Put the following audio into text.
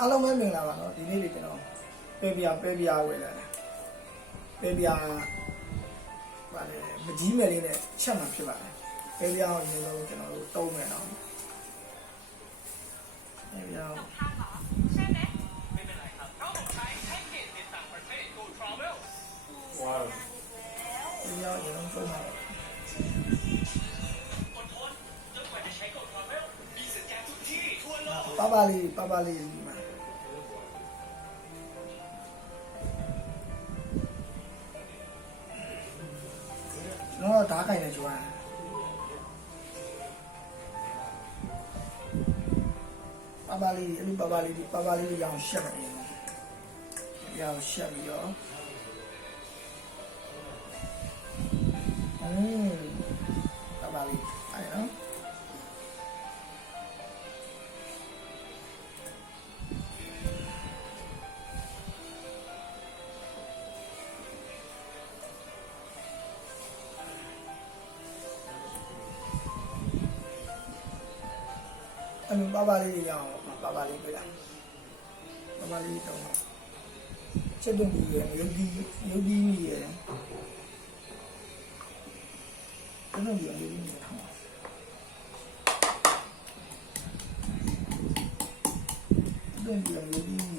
အားလုံးပဲမင်္ဂလာပါနော်ဒီနေ့လေးကျွန်တော်ပဲပြဝယ်လာတယ်ပဲပြပါတယ်မကြီးမယ်လေးနဲ့ချက်မှာဖြစ်ပါတယ်ပဲပြအောင်ဒီလိုကျွန်တော်တို့တုံးမယ်နော်ပဲပြအောင်ใช่ไหมไม่เป็นไรครับเขาบอกใช้แพ็กเกจในต่างประเทศ Go Travel ว้าวပဲပြအောင်ကျွန်တော်တုံးမှာပါပါလေးနော်ဓာတ်ကိုင်နေကြွားပါပါလေးအဲ့ဒီပါပါလေးရောင်ရှက်မယ်ရောင်ရှက်ပြီးတော့ပါပါလေးအဲ့နော်အဲ့လိုပါပါလေးရအောင်ပါပါလေးပြလိုက်ပါပါလေးတော့ချက်တုံးကြီးရယ်ယုတ်ကြီးကြီးရယ်အဲ့လိုမျိုးလေးနေထောင်းတုံးကြီးရယ်ယုတ်ကြီး